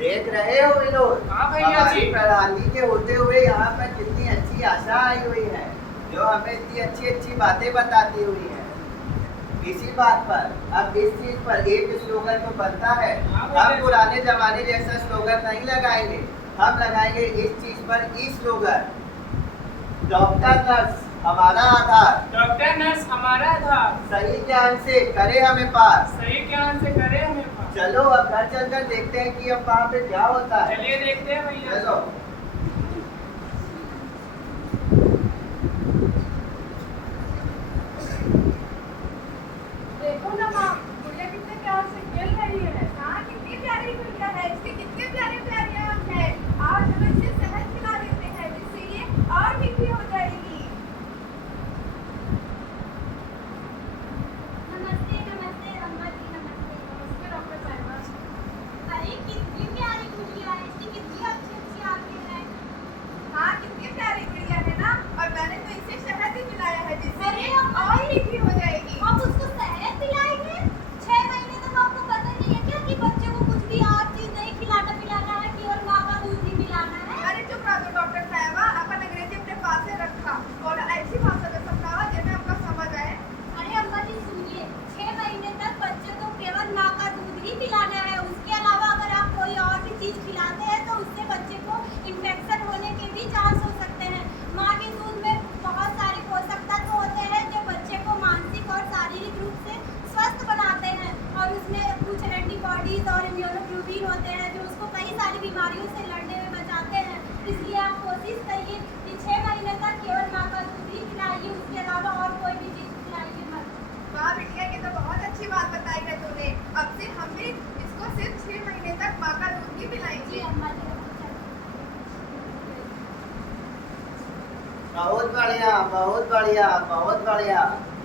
देख रहे हो विनोद, हाँ भैया हमारी जी। प्रधानी के होते हुए यहाँ पर कितनी अच्छी आशा आई हुई है, जो हमें इतनी अच्छी अच्छी बातें बताती हुई है। इसी बात पर अब इस चीज पर एक स्लोगन तो बनता है। हम पुराने जमाने जैसा स्लोगन नहीं लगाएंगे, हम लगाएंगे इस चीज पर ई स्लोगन, डॉक्टर नर्स हमारा आधार, डॉक्टर नर्स हमारा आधार, सही ज्ञान से करे हमें पार। सही ज्ञान से करे हमें पार। चलो अब घर चलकर देखते हैं कि अब वहाँ पे क्या होता है। चलिए देखते हैं भैया। चलो। देखो ना माँ, गुड़िया कितने प्यार से खेल रही है। हाँ, कितनी प्यारी गुड़िया है, इसके कितने प्यारे प्यारे आँख है। आज हम इसे शहद खिला देते हैं, जिससे ये और मीठी हो जाएगी। नमस्ते नमस्ते अम्मा जी, नमस्ते। नमस्ते डॉक्टर साहिबा। अरे कितनी प्यारी गुड़िया है, इसकी कितनी अच्छी अच्छी आंखें हैं। हाँ, कितनी प्यारी गुड़िया है ना, और मैंने तो इसे शहद ही पिलाया है, जिससे अरे ये अम्मा और जी, मीठी हो जाएगी। आप उसको शहद पिलाएंगे? 6 महीने तक आपको पता नहीं है क्या कि बच्चे को कुछ भी और चीज नहीं खिलाना पिलाना है, केवल माँ का दूध ही पिलाना है। अरे चुप रहो तो डॉक्टर साहिबा, अपन अंग्रेजी अपने पास से रखा और ऐसी भाषा में समझावा जिसमें आपका समझ आए। अरे अम्मा जी सुनिए, 6 महीने तक बच्चे को केवल माँ का दूध ही पिलाना है। उसके अलावा अगर आप कोई और भी चीज खिलाते हैं तो उससे बच्चे को इन्फेक्शन होने के भी चांस हो सकते हैं। माँ के दूध में बहुत सारे पोषक तत्व होते हैं जो बच्चे को मानसिक और शारीरिक रूप से स्वस्थ बनाते हैं, और उसमें कुछ एंटीबॉडीज और इम्यूनोग्लोबुलिन होते हैं जो उसको कई सारी बीमारियों से लड़ने में बचाते हैं। इसलिए आप कोशिश करिए कि 6 महीने तक केवल माँ का दूध ही खिलाइए, उसके अलावा और कोई भी चीज खिलाइए मत। वाह बिटिया, ये तो बहुत अच्छी बात बताई है तूने। अब से हम भी इसको सिर्फ 6 महीने तक माँ का दूध ही जी पिलाएंगे। अम्मा जी। बहुत बढ़िया, बहुत बढ़िया, बहुत बढ़िया।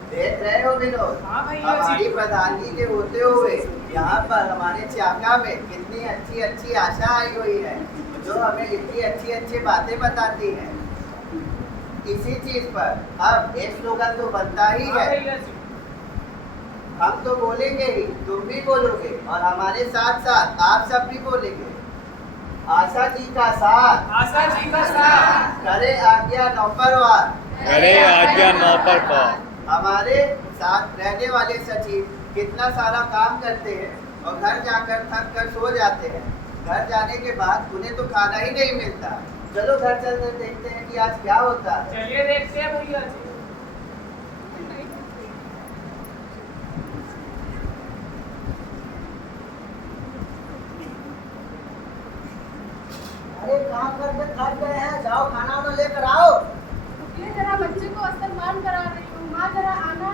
देख रहे हो विनोद, हाँ भैया जी। हमारी प्रधानी के होते हुए यहाँ पर हमारे चाका में कितनी अच्छी अच्छी आशा आई हुई है, जो हमें इतनी अच्छी अच्छी बातें बताती है। इसी चीज पर अब एक स्लोगन तो बनता ही हाँ है। भैया जी। हम तो बोलेंगे ही, तुम भी बोलोगे, और हमारे साथ साथ आप सब भी बोलेंगे। आशा जी का साथ, आशा जी का साथ, करे आज्ञा नौकरवार। करे आज्ञा नौकर पार। हमारे साथ रहने वाले सचिव कितना सारा काम करते हैं और घर जाकर थक कर सो जाते हैं। घर जाने के बाद उन्हें तो खाना ही नहीं मिलता। चलो घर चलकर देखते हैं कि आज क्या होता है। चलिए देखते हैं भैया जी। अरे काम करके थक गए हैं, जाओ खाना वाना लेकर आओ। ये जरा बच्चे को स्तनपान करा रही हूँ, माँ जरा आना।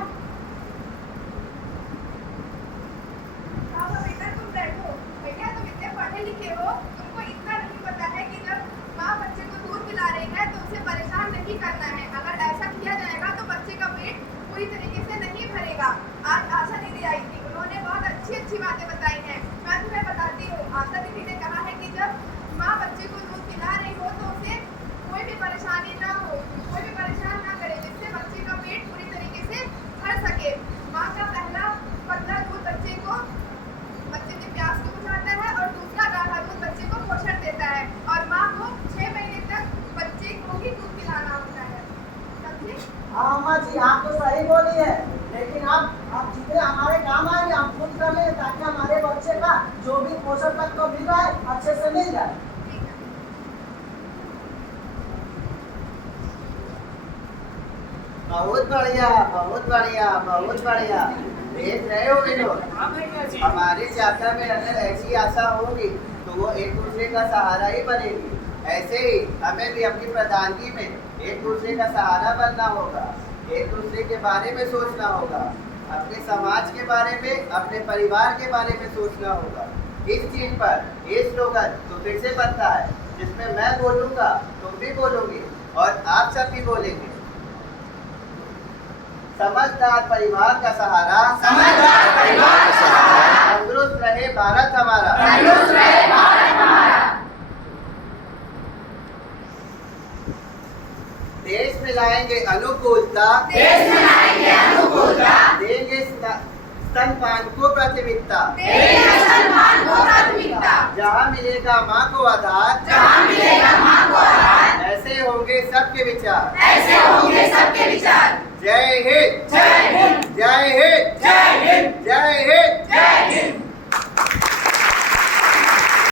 आओ बेटा, तुम बैठो। भैया तुम इतने पढ़े लिखे हो, तुमको इतना नहीं पता है कि जब माँ बच्चे को दूध पिला रही है तो उसे परेशान नहीं करना है। अगर ऐसा किया जाएगा तो बच्चे का पेट पूरी तरीके से नहीं भरेगा। आज आशा दीदी आई थी, उन्होंने बहुत अच्छी अच्छी बातें बताई हैं। मैं तुम्हें बताती हूँ। आशा दीदी ने कहा है कि जब माँ बच्चे को दूध पिला रही हो तो उसे कोई भी परेशानी ना हो, कोई भी परेशान ना करे, जिससे बच्चे का पेट पूरी तरीके से भर सके। माँ का पहला पतला दूध बच्चे की प्यास को बुझाता है, और दूसरा गाढ़ा दूध बच्चे को पोषण देता है, और माँ को 6 महीने तक बच्चे को ही दूध पिलाना होता है। समझे? हाँ अम्मा जी, आप तो सही बोली है, लेकिन आप जितने हमारे काम आएंगे हम खुद कर लें, ताकि हमारे बच्चे का जो भी पोषण तत्व मिल रहा है अच्छे से मिल जाए। ठीक है। बहुत बढ़िया, बहुत बढ़िया, बहुत बढ़िया। देख रहे हो विनोद, हाँ भैया जी। हमारे चाचा में अगर ऐसी आशा होगी तो वो एक दूसरे का सहारा ही बनेगी। ऐसे ही हमें भी अपनी प्रधानगी में एक दूसरे का सहारा बनना होगा, एक दूसरे के बारे में सोचना होगा, अपने समाज के बारे में, अपने परिवार के बारे में सोचना होगा। इस चीज पर ये स्लोगन तो फिर से बनता है, जिसमें मैं बोलूँगा, तुम भी बोलोगे और आप सब भी बोलेंगे। समझदार परिवार का सहारा, समझदार परिवार का सहारा, तंदुरुस्त रहे भारत हमारा। तंदुरुस्त रहे भारत हमारा। देश में लाएंगे अनुकूलता, देश में लाएंगे अनुकूलता, देंगे स्तनपान को प्राथमिकता, देंगे स्तनपान को प्राथमिकता। जहाँ मिलेगा माँ को आधार, जहाँ मिलेगा माँ को आधार, ऐसे होंगे सबके विचार। ऐसे होंगे सबके विचार। जय हिंद, जय हिंद, जय हिंद, जय हिंद। जय हिंद।